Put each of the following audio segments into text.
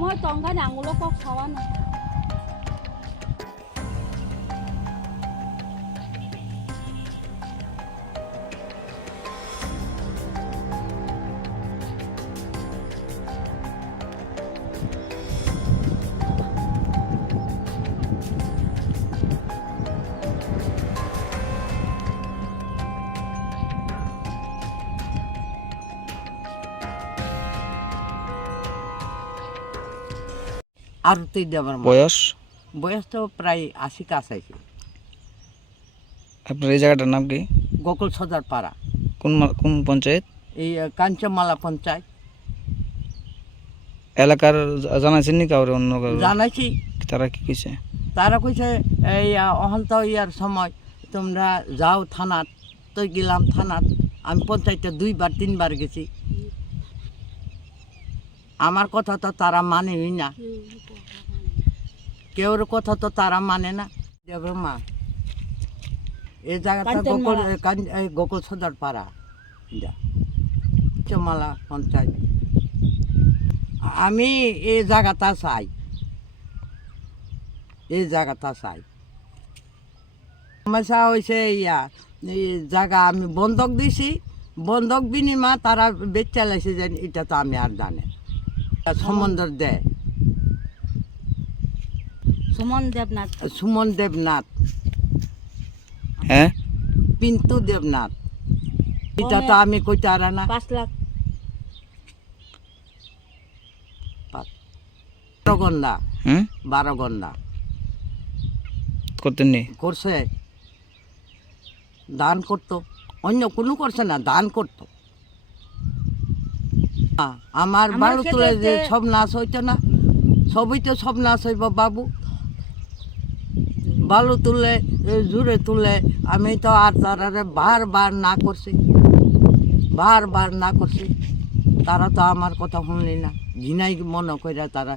মই টংকা ডাঙুলো কক খাওয়া না আর তুই দেবার বয়স বয়স তো প্রায় ৮০ কাছাইছে। আপনার এই জায়গাটার নাম কি? গোকুল সদর পাড়া, কোন পঞ্চায়েত? এই কাঞ্চনমালা পঞ্চায়েত। এলাকার জানাইছেন নি কাউরে? অন্য কাউরে জানাইছি, তারা কি কইছে? তারা কইছে এই অহন্ত ইয়ার সময় তোমরা যাও থানাত। তো গেলাম থানাত, আমি পঞ্চায়েতে ২বার ৩বার গেছি। আমার কথা তো তারা মানেই না, কেউর কথা তো তারা মানে না। দেবে মা, এই জায়গাটা গোকুল সদর পাড়া, কাঞ্চনমালা পঞ্চায়েত। আমি এই জায়গাটা চাই, এই জায়গাটা চাই। সমস্যা হয়েছে এই জায়গা আমি বন্ধক দিছি, বন্ধক বিনিময় তারা বেচে লাইছে, যে এটা তো আমি আর জানি। সম্বন্ধ দেয় সুমন দেবনাথ। সুমন দেবনাথ, হ্যাঁ, পিন্টু দেবনাথ। এটা তো আমি কইতে আর না। 5 লাখ 12 গন্ডা, হুম 12 গন্ডা করতেন নি? করছে, দান করতো। অন্য কোনো করছে না, দান করতো। আমার বালু তুলে যে সব নাশ হইতো না, সবই তো সব নাশ হইব বাবু। বালু তুলে জুড়ে তুলে আমি তো আর তারা বারবার না করছি, বারবার না করছি। তারা তো আমার কথা শুনলি না, ঘিনাই মনে করে তারা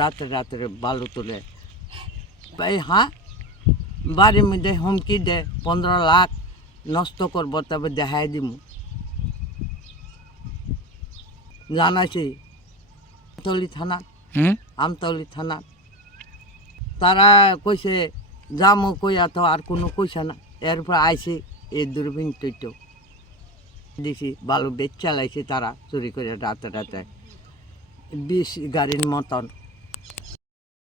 রাতে রাতে বালু তুলে। হ্যাঁ, বাড়ির মধ্যে হুমকি দে 15 লাখ নষ্ট করবো, তবে দেখাই দিব। জানাইছি আমতলি থানা, আমতলি থানা। তারা কইছে যামো কইয়া, তো আর কোনো কইছে না। এরপর আইসি এই দূরবীন তৈত দেখি বালু বেচ চালাইছে তারা চুরি করে রাতে রাতে 20 গাড়ির মতন।